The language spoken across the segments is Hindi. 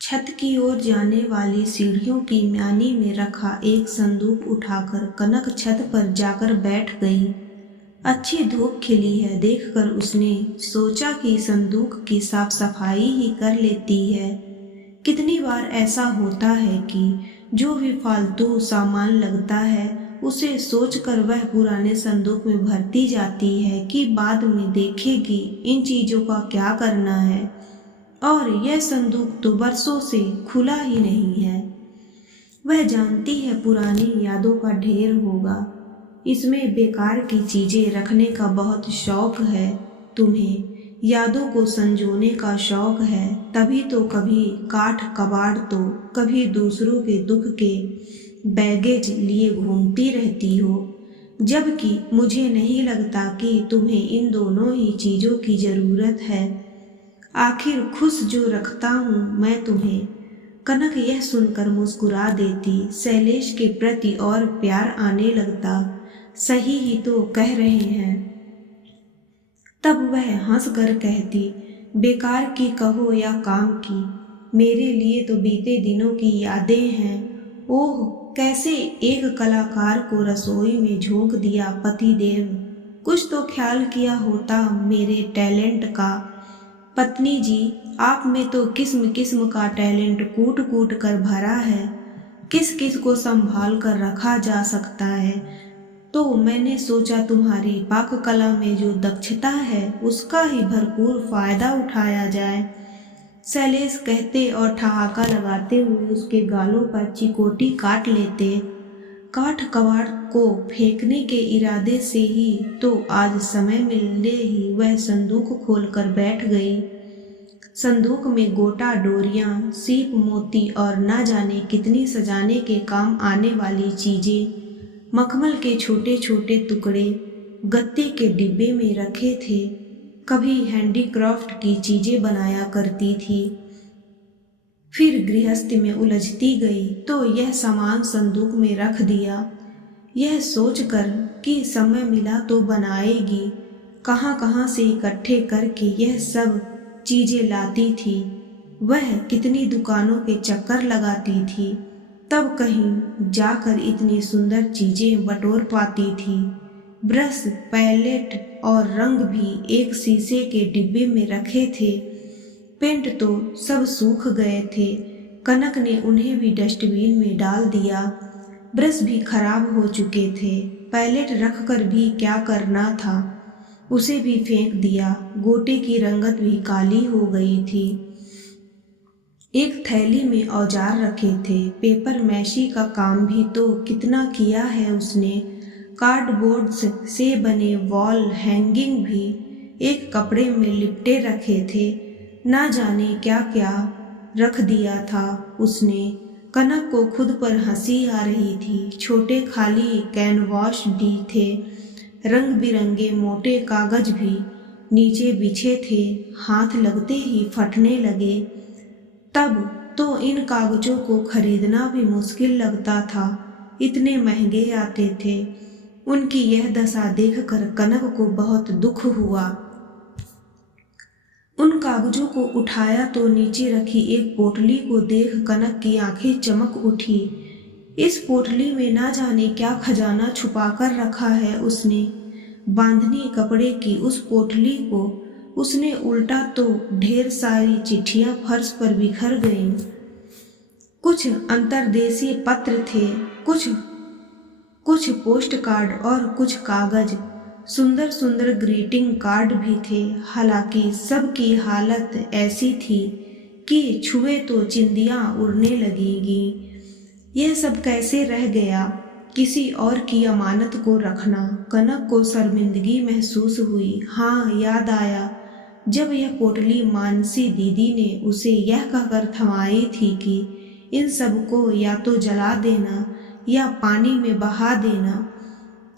छत की ओर जाने वाली सीढ़ियों की म्यानी में रखा एक संदूक उठाकर कनक छत पर जाकर बैठ गई। अच्छी धूप खिली है देखकर उसने सोचा कि संदूक की साफ सफाई ही कर लेती है। कितनी बार ऐसा होता है कि जो भी फालतू सामान लगता है उसे सोचकर वह पुराने संदूक में भरती जाती है कि बाद में देखेगी इन चीजों का क्या करना है, और यह संदूक तो बरसों से खुला ही नहीं है। वह जानती है पुरानी यादों का ढेर होगा, इसमें बेकार की चीजें रखने का बहुत शौक है। तुम्हें यादों को संजोने का शौक है, तभी तो कभी काठ कबाड़ तो कभी दूसरों के दुख के बैगेज लिए घूमती रहती हो, जबकि मुझे नहीं लगता कि तुम्हें इन दोनों ही चीजों की जरूरत है। आखिर खुश जो रखता हूँ मैं तुम्हें। कनक यह सुनकर मुस्कुरा देती। शैलेश के प्रति और प्यार आने लगता। सही ही तो कह रहे हैं। तब वह हंसकर कहती, बेकार की कहो या काम की, मेरे लिए तो बीते दिनों की यादें हैं। ओह, कैसे एक कलाकार को रसोई में झोंक दिया पतिदेव। कुछ तो ख्याल किया होता मेरे टैलेंट का। पत्नी जी, आप में तो किस्म किस्म का टैलेंट कूट कूट कर भरा है। किस किस को संभाल कर रखा जा सकता है, तो मैंने सोचा तुम्हारी पाक कला में जो दक्षता है उसका ही भरपूर फायदा उठाया जाए। शैलेश कहते और ठहाका लगाते हुए उसके गालों पर चिकोटी काट लेते। काठ कबाड़ को फेंकने के इरादे से ही तो आज समय मिलने ही वह संदूक खोलकर बैठ गई। संदूक में गोटा, डोरियां, सीप, मोती और ना जाने कितनी सजाने के काम आने वाली चीजें मखमल के छोटे छोटे टुकड़े गत्ते के डिब्बे में रखे थे। कभी हैंडीक्राफ्ट की चीजें बनाया करती थी, फिर गृहस्थी में उलझती गई तो यह सामान संदूक में रख दिया, यह सोचकर कि समय मिला तो बनाएगी। कहाँ कहाँ से इकट्ठे करके यह सब चीजें लाती थी। वह कितनी दुकानों के चक्कर लगाती थी, तब कहीं जाकर इतनी सुंदर चीजें बटोर पाती थी। ब्रश, पैलेट और रंग भी एक शीशे के डिब्बे में रखे थे। पेंट तो सब सूख गए थे, कनक ने उन्हें भी डस्टबिन में डाल दिया। ब्रश भी खराब हो चुके थे। पैलेट रखकर भी क्या करना था, उसे भी फेंक दिया। गोटे की रंगत भी काली हो गई थी। एक थैली में औजार रखे थे। पेपर मैशी का काम भी तो कितना किया है उसने। कार्डबोर्ड से बने वॉल हैंगिंग भी एक कपड़े में लिपटे रखे थे। ना जाने क्या क्या रख दिया था उसने। कनक को खुद पर हंसी आ रही थी। छोटे खाली कैनवास भी थे, रंग बिरंगे मोटे कागज भी नीचे बिछे थे। हाथ लगते ही फटने लगे। तब तो इन कागजों को खरीदना भी मुश्किल लगता था, इतने महंगे आते थे। उनकी यह दशा देखकर कनक को बहुत दुख हुआ। उन कागजों को उठाया तो नीचे रखी एक पोटली को देख कनक की आंखें चमक उठी। इस पोटली में ना जाने क्या खजाना छुपा कर रखा है उसने। बांधनी कपड़े की उस पोटली को उसने उल्टा तो ढेर सारी चिट्ठियां फर्श पर बिखर गईं। कुछ अंतर्देशीय पत्र थे, कुछ पोस्ट कार्ड और कुछ कागज। सुंदर सुंदर ग्रीटिंग कार्ड भी थे। हालांकि सबकी हालत ऐसी थी कि छुए तो चिंदियां उड़ने लगेंगी। यह सब कैसे रह गया। किसी और की अमानत को रखना। कनक को शर्मिंदगी महसूस हुई। हाँ, याद आया, जब यह पोटली मानसी दीदी ने उसे यह कहकर थमाई थी कि इन सब को या तो जला देना या पानी में बहा देना,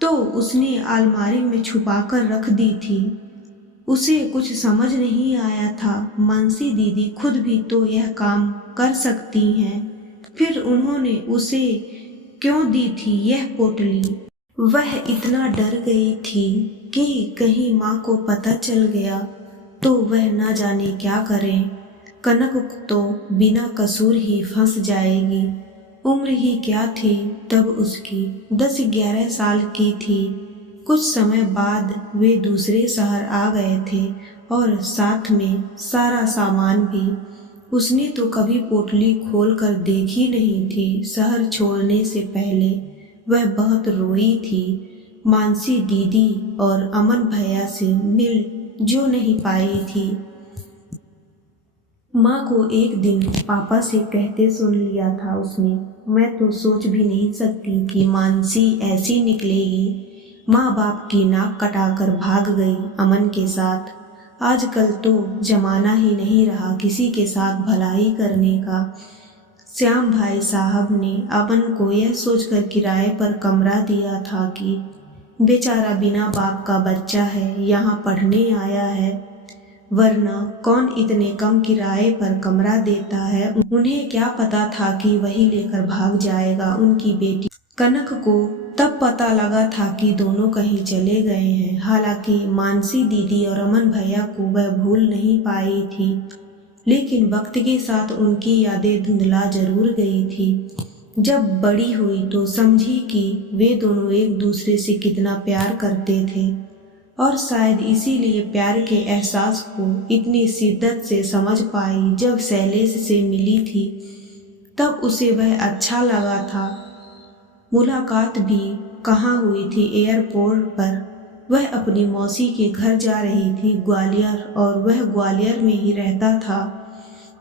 तो उसने अलमारी में छुपा कर रख दी थी। उसे कुछ समझ नहीं आया था। मानसी दीदी खुद भी तो यह काम कर सकती हैं, फिर उन्होंने उसे क्यों दी थी यह पोटली। वह इतना डर गई थी कि कहीं माँ को पता चल गया तो वह ना जाने क्या करें। कनक तो बिना कसूर ही फंस जाएगी। उम्र ही क्या थी तब उसकी, 10-11 साल की थी। कुछ समय बाद वे दूसरे शहर आ गए थे और साथ में सारा सामान भी। उसने तो कभी पोटली खोलकर देखी नहीं थी। शहर छोड़ने से पहले वह बहुत रोई थी। मानसी दीदी और अमन भैया से मिल जो नहीं पाई थी। माँ को एक दिन पापा से कहते सुन लिया था उसने। मैं तो सोच भी नहीं सकती कि मानसी ऐसी निकलेगी। माँ बाप की नाक कटाकर भाग गई अमन के साथ। आजकल तो जमाना ही नहीं रहा किसी के साथ भलाई करने का। श्याम भाई साहब ने अमन को यह सोचकर किराए पर कमरा दिया था कि बेचारा बिना बाप का बच्चा है, यहाँ पढ़ने आया है, वरना कौन इतने कम किराए पर कमरा देता है। उन्हें क्या पता था कि वही लेकर भाग जाएगा। उनकी बेटी कनक को तब पता लगा था कि दोनों कहीं चले गए हैं। हालांकि मानसी दीदी और अमन भैया को वह भूल नहीं पाई थी, लेकिन वक्त के साथ उनकी यादें धुंधला जरूर गई थी। जब बड़ी हुई तो समझी कि वे दोनों एक दूसरे से कितना प्यार करते थे और शायद इसीलिए प्यार के एहसास को इतनी शिद्दत से समझ पाई। जब शैलेश से मिली थी तब उसे वह अच्छा लगा था। मुलाकात भी कहाँ हुई थी, एयरपोर्ट पर। वह अपनी मौसी के घर जा रही थी ग्वालियर, और वह ग्वालियर में ही रहता था।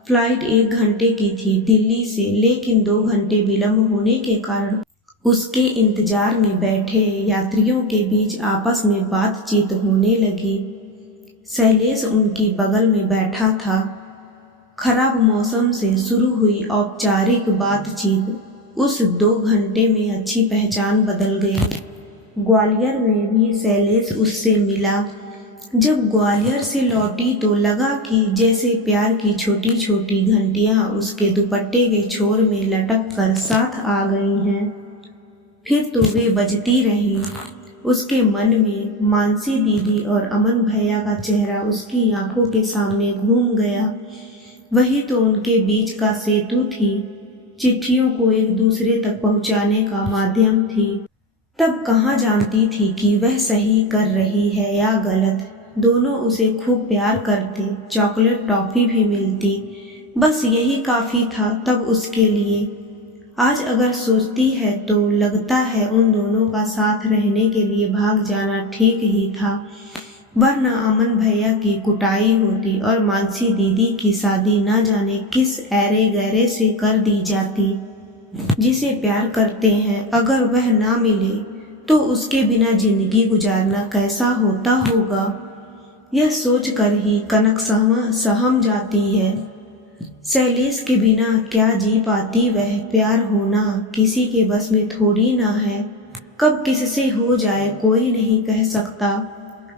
फ्लाइट 1 घंटे की थी दिल्ली से, लेकिन 2 घंटे विलंब होने के कारण उसके इंतजार में बैठे यात्रियों के बीच आपस में बातचीत होने लगी। शैलेश उनकी बगल में बैठा था। खराब मौसम से शुरू हुई औपचारिक बातचीत उस 2 घंटे में अच्छी पहचान बदल गई। ग्वालियर में भी शैलेश उससे मिला। जब ग्वालियर से लौटी तो लगा कि जैसे प्यार की छोटी छोटी घंटियां उसके दुपट्टे के छोर में लटक कर साथ आ गई हैं। फिर तो वे बजती रहीं। उसके मन में मानसी दीदी और अमन भैया का चेहरा उसकी आंखों के सामने घूम गया। वही तो उनके बीच का सेतु थी, चिट्ठियों को एक दूसरे तक पहुंचाने का माध्यम थी। तब कहाँ जानती थी कि वह सही कर रही है या गलत। दोनों उसे खूब प्यार करते, चॉकलेट टॉफी भी मिलती, बस यही काफ़ी था तब उसके लिए। आज अगर सोचती है तो लगता है उन दोनों का साथ रहने के लिए भाग जाना ठीक ही था, वरना अमन भैया की कुटाई होती और मानसी दीदी की शादी न जाने किस ऐरे गैरे से कर दी जाती। जिसे प्यार करते हैं अगर वह ना मिले तो उसके बिना जिंदगी गुजारना कैसा होता होगा, यह सोचकर ही कनक सहम जाती है। शैलेश के बिना क्या जी पाती वह। प्यार होना किसी के बस में थोड़ी ना है, कब किससे हो जाए कोई नहीं कह सकता।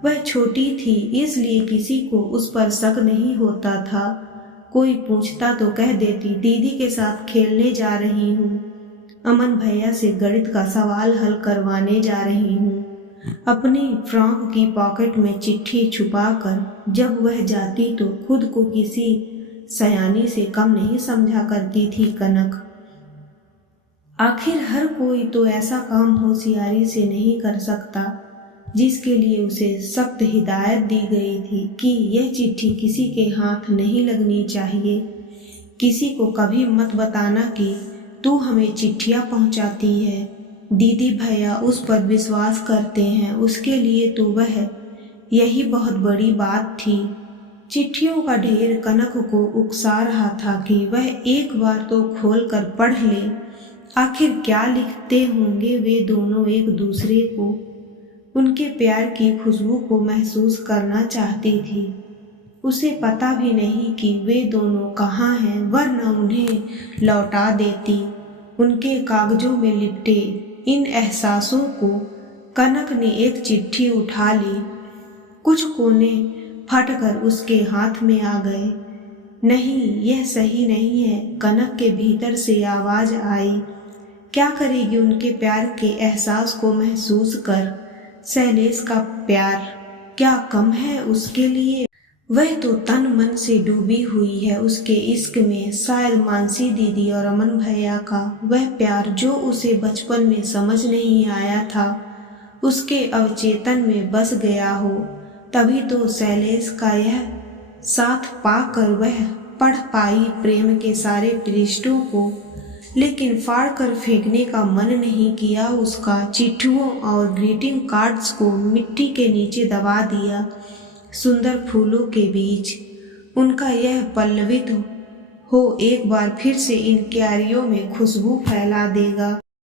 वह छोटी थी इसलिए किसी को उस पर शक नहीं होता था। कोई पूछता तो कह देती दीदी के साथ खेलने जा रही हूँ, अमन भैया से गणित का सवाल हल करवाने जा रही हूँ। अपनी फ्रॉक की पॉकेट में चिट्ठी छुपाकर जब वह जाती तो खुद को किसी सयानी से कम नहीं समझा करती थी कनक। आखिर हर कोई तो ऐसा काम होशियारी से नहीं कर सकता जिसके लिए उसे सख्त हिदायत दी गई थी कि यह चिट्ठी किसी के हाथ नहीं लगनी चाहिए। किसी को कभी मत बताना कि तू हमें चिट्ठियाँ पहुँचाती है। दीदी भैया उस पर विश्वास करते हैं, उसके लिए तो वह यही बहुत बड़ी बात थी। चिट्ठियों का ढेर कनक को उकसा रहा था कि वह एक बार तो खोलकर पढ़ ले। आखिर क्या लिखते होंगे वे दोनों एक दूसरे को। उनके प्यार की खुशबू को महसूस करना चाहती थी। उसे पता भी नहीं कि वे दोनों कहाँ हैं, वरना उन्हें लौटा देती। उनके कागजों में लिपटे इन एहसासों को कनक ने एक चिट्ठी उठा ली। कुछ कोने फटकर उसके हाथ में आ गए। नहीं, यह सही नहीं है, कनक के भीतर से आवाज आई। क्या करेगी उनके प्यार के एहसास को महसूस कर। शैलेश का प्यार क्या कम है उसके लिए। वह तो तन मन से डूबी हुई है उसके इश्क में। शायद मानसी दीदी और अमन भैया का वह प्यार जो उसे बचपन में समझ नहीं आया था उसके अवचेतन में बस गया हो। तभी तो शैलेश का यह साथ पाकर वह पढ़ पाई प्रेम के सारे पृष्ठों को, लेकिन फाड़ कर फेंकने का मन नहीं किया उसका। चिट्ठियों और ग्रीटिंग कार्ड्स को मिट्टी के नीचे दबा दिया। सुंदर फूलों के बीच उनका यह पल्लवित हो एक बार फिर से इन क्यारियों में खुशबू फैला देगा।